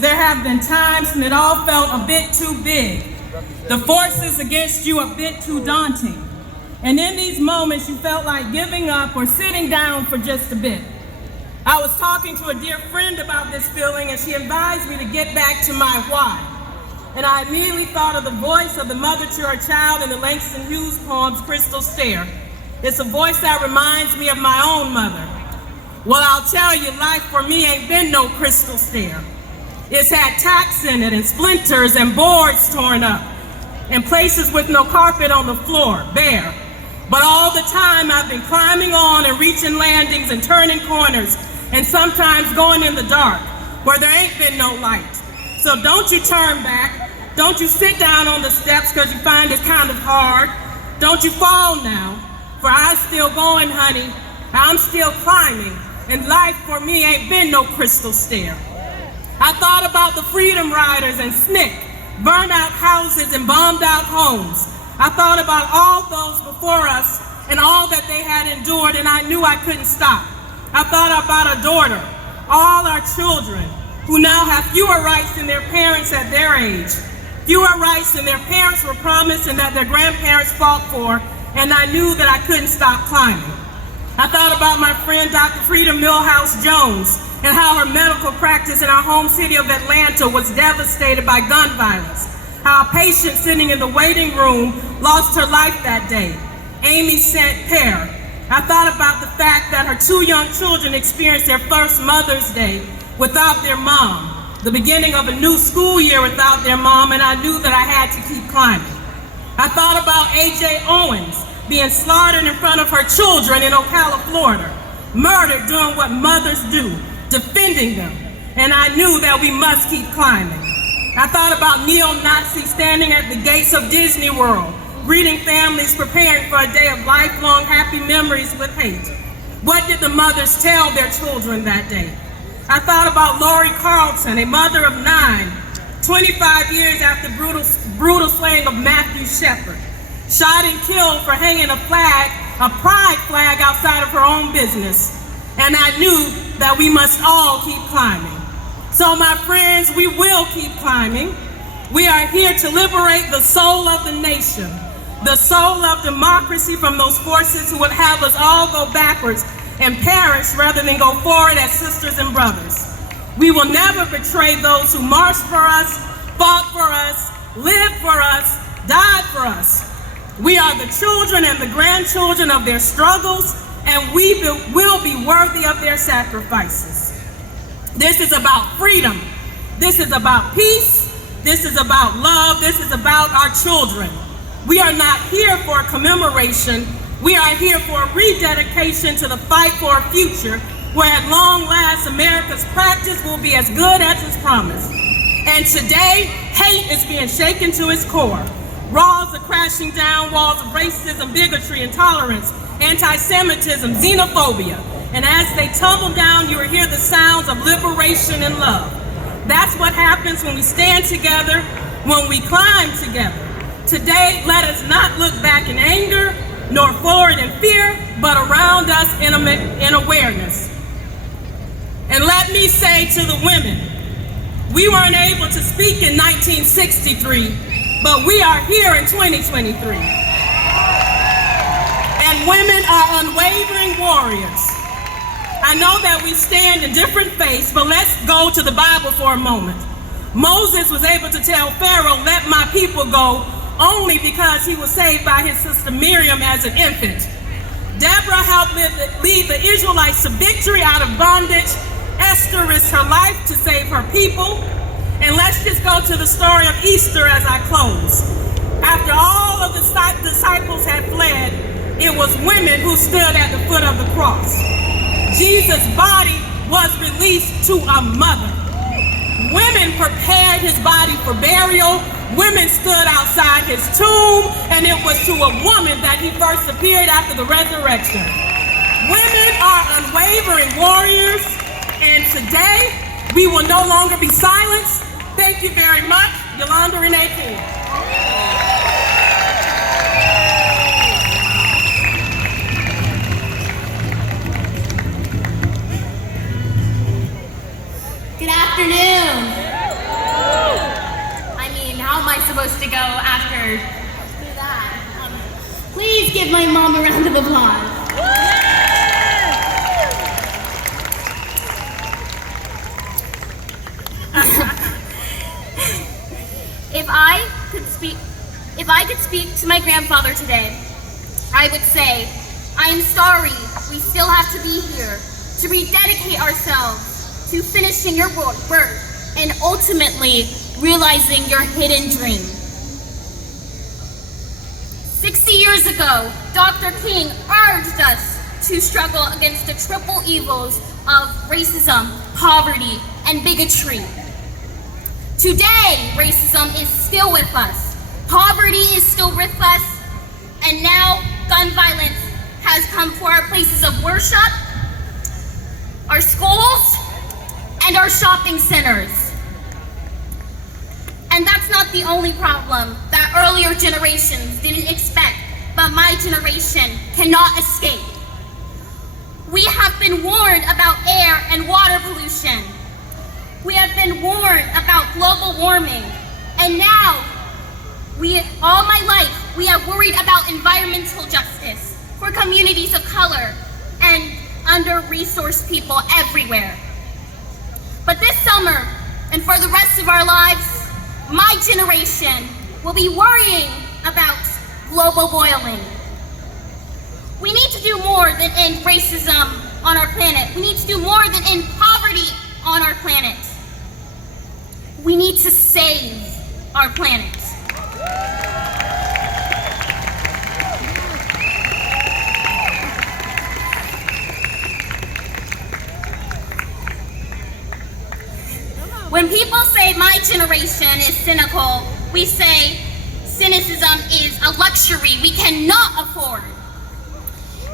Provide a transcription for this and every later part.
There have been times when it all felt a bit too big. The forces against you a bit too daunting. And in these moments, you felt like giving up or sitting down for just a bit. I was talking to a dear friend about this feeling, and she advised me to get back to my why. And I immediately thought of the voice of the mother to her child in the Langston Hughes poems, Crystal Stair. It's a voice that reminds me of my own mother. Well, I'll tell you, life for me ain't been no crystal stair. It's had tacks in it and splinters and boards torn up and places with no carpet on the floor, bare. But all the time I've been climbing on and reaching landings and turning corners and sometimes going in the dark where there ain't been no light. So don't you turn back. Don't you sit down on the steps because you find it kind of hard. Don't you fall now, for I'm still going, honey. I'm still climbing, and life for me ain't been no crystal stair. I thought about the Freedom Riders and SNCC, burned out houses and bombed out homes. I thought about all those before us and all that they had endured, and I knew I couldn't stop. I thought about our daughter, all our children, who now have fewer rights than their parents at their age, fewer rights than their parents were promised and that their grandparents fought for, and I knew that I couldn't stop climbing. I thought about my friend Dr. Frida Milhouse Jones and how her medical practice in our home city of Atlanta was devastated by gun violence, how a patient sitting in the waiting room lost her life that day, Amy St. Pierre. I thought about the fact that her 2 young children experienced their first Mother's Day without their mom, the beginning of a new school year without their mom, and I knew that I had to keep climbing. I thought about A.J. Owens being slaughtered in front of her children in Ocala, Florida, murdered doing what mothers do, defending them, and I knew that we must keep climbing. I thought about neo-Nazis standing at the gates of Disney World, greeting families preparing for a day of lifelong happy memories with hate. What did the mothers tell their children that day? I thought about Lori Carlton, a mother of 9, 25 years after brutal slaying of Matthew Shepard, shot and killed for hanging a pride flag outside of her own business. And I knew that we must all keep climbing. So my friends, we will keep climbing. We are here to liberate the soul of the nation, the soul of democracy from those forces who would have us all go backwards and perish rather than go forward as sisters and brothers. We will never betray those who marched for us, fought for us, lived for us, died for us. We are the children and the grandchildren of their struggles, and we will be worthy of their sacrifices. This is about freedom. This is about peace. This is about love. This is about our children. We are not here for a commemoration. We are here for a rededication to the fight for a future where at long last America's practice will be as good as its promise. And today, hate is being shaken to its core. Walls are crashing down, walls of racism, bigotry, intolerance, anti-Semitism, xenophobia. And as they tumble down, you will hear the sounds of liberation and love. That's what happens when we stand together, when we climb together. Today, let us not look back in anger, nor forward in fear, but around us in awareness. And let me say to the women, we weren't able to speak in 1963, but we are here in 2023. And women are unwavering warriors. I know that we stand in different faiths, but let's go to the Bible for a moment. Moses was able to tell Pharaoh, let my people go, only because he was saved by his sister Miriam as an infant. Deborah helped lead the Israelites to victory out of bondage. Esther risked her life to save her people. And let's just go to the story of Easter as I close. After all of the disciples had fled, it was women who stood at the foot of the cross. Jesus' body was released to a mother. Women prepared his body for burial. Women stood outside his tomb, and it was to a woman that he first appeared after the resurrection. Women are unwavering warriors, and today we will no longer be silenced. Thank you very much. Yolanda Renee King. Good afternoon. to go after that. Please give my mom a round of applause. If I could speak to my grandfather today, I would say, I am sorry we still have to be here to rededicate ourselves to finishing your work and ultimately realizing your hidden dream. 60 years ago, Dr. King urged us to struggle against the triple evils of racism, poverty, and bigotry. Today, racism is still with us, poverty is still with us, and now gun violence has come to our places of worship, our schools, and our shopping centers. And that's not the only problem that earlier generations didn't expect, but my generation cannot escape. We have been warned about air and water pollution. We have been warned about global warming. And now, all my life, we have worried about environmental justice for communities of color and under-resourced people everywhere. But this summer, and for the rest of our lives, my generation will be worrying about global boiling. We need to do more than end racism on our planet. We need to do more than end poverty on our planet. We need to save our planet. When people say my generation is cynical, we say cynicism is a luxury we cannot afford.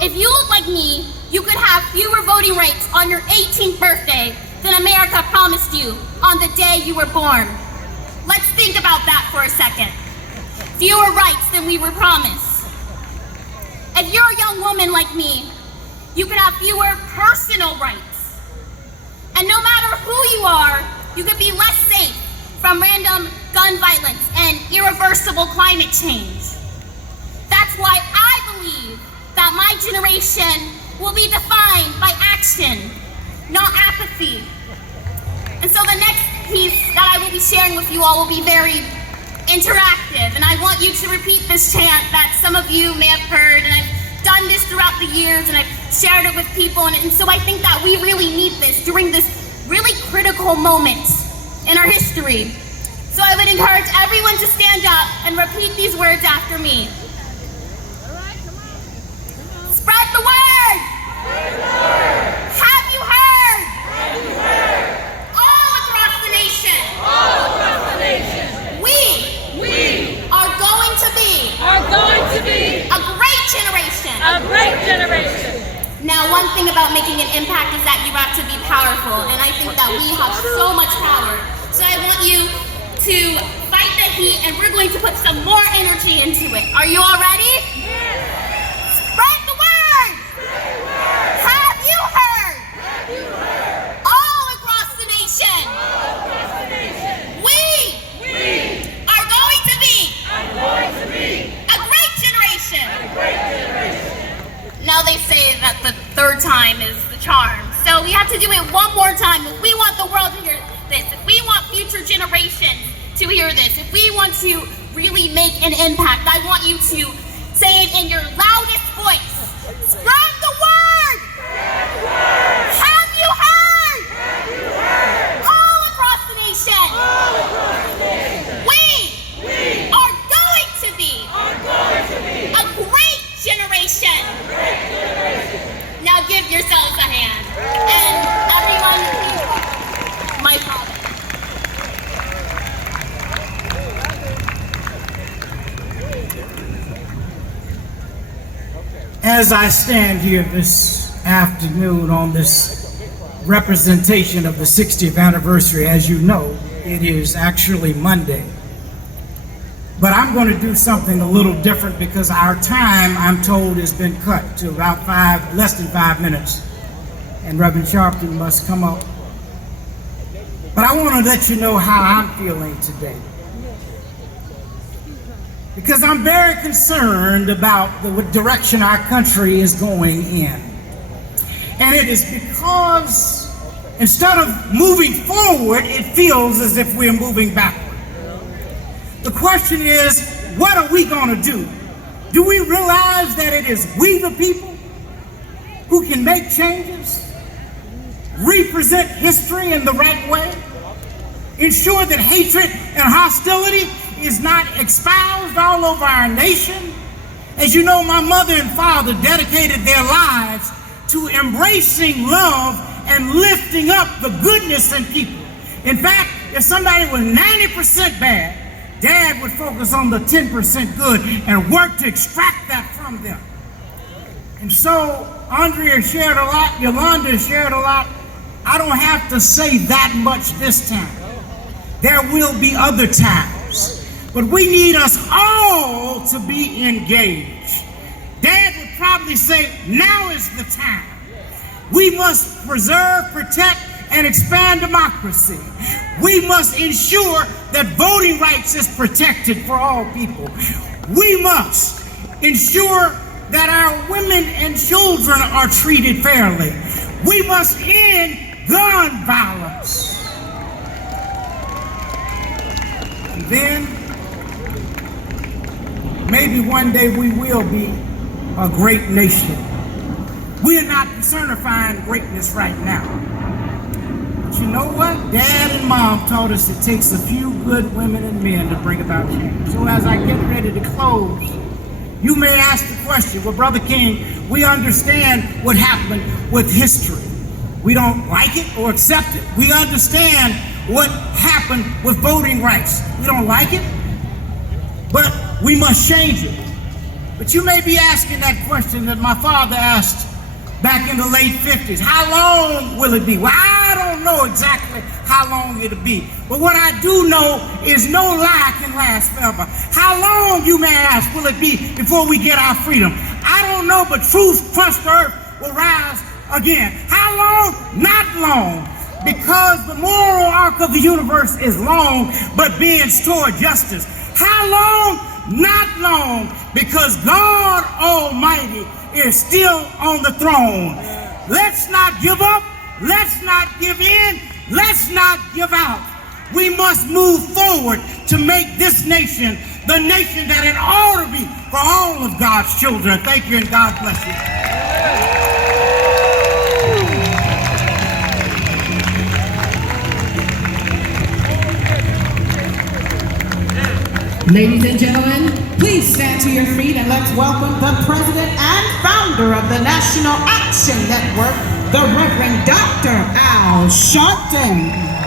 If you look like me, you could have fewer voting rights on your 18th birthday than America promised you on the day you were born. Let's think about that for a second. Fewer rights than we were promised. If you're a young woman like me, you could have fewer personal rights. And no matter who you are, you could be less safe from random gun violence and irreversible climate change. That's why I believe that my generation will be defined by action, not apathy. And so the next piece that I will be sharing with you all will be very interactive, and I want you to repeat this chant that some of you may have heard, and I've done this throughout the years, and I've shared it with people, and so I think that we really need this during this really critical moment in our history. So I would encourage everyone to stand up and repeat these words after me. Spread the word! Have you heard? All across the nation. We are going to be a great generation. Now, one thing about making an impact is that you have to be powerful, and I think that we have so much power. So I want you to fight the heat, and we're going to put some more energy into it. Are you all ready? Yes. Spread the word! Have you heard? All across the nation. We are going to be a great generation. Now they say that the third time is the charm. So we have to do it one more time. If we want the world to hear this, if we want future generations to hear this, if we want to really make an impact, I want you to say it in your loudest voice. Spread the word! Have you heard? All across the nation. We are going to be a great generation. Now give yourselves a hand. And everyone, my father. As I stand here this afternoon on this representation of the 60th anniversary, as you know, it is actually Monday. But I'm going to do something a little different because our time, I'm told, has been cut to about less than 5 minutes. And Reverend Sharpton must come up. But I want to let you know how I'm feeling today. because I'm very concerned about the direction our country is going in. And it is because instead of moving forward, it feels as if we're moving backward. The question is, what are we going to do? Do we realize that it is we the people who can make changes, represent history in the right way, ensure that hatred and hostility is not espoused all over our nation? As you know, my mother and father dedicated their lives to embracing love and lifting up the goodness in people. In fact, if somebody was 90% bad, Dad would focus on the 10% good and work to extract that from them. And so Andrea shared a lot, Yolanda shared a lot. I don't have to say that much this time. There will be other times. But we need us all to be engaged. Dad would probably say, now is the time. We must preserve, protect, and expand democracy. We must ensure that voting rights is protected for all people. We must ensure that our women and children are treated fairly. We must end gun violence. And then, maybe one day we will be a great nation. We are not personifying greatness right now. But you know what? Dad and Mom taught us it takes a few good women and men to bring about change. So as I get ready to close, you may ask the question, well, Brother King, we understand what happened with history. We don't like it or accept it. We understand what happened with voting rights. We don't like it, but we must change it. But you may be asking that question that my father asked back in the late 50s. How long will it be? Well, I don't know exactly how long it'll be. But what I do know is no lie can last forever. How long, you may ask, will it be before we get our freedom? I don't know, but truth crushed the earth will rise again. How long? Not long. Because the moral arc of the universe is long, but bends toward justice. How long? Not long. Because God Almighty is still on the throne. Let's not give up. Let's not give in. Let's not give out. We must move forward to make this nation the nation that it ought to be for all of God's children. Thank you, and God bless you. Ladies and gentlemen, please stand to your feet and let's welcome the president and founder of the National Action Network, the Reverend Dr. Al Sharpton.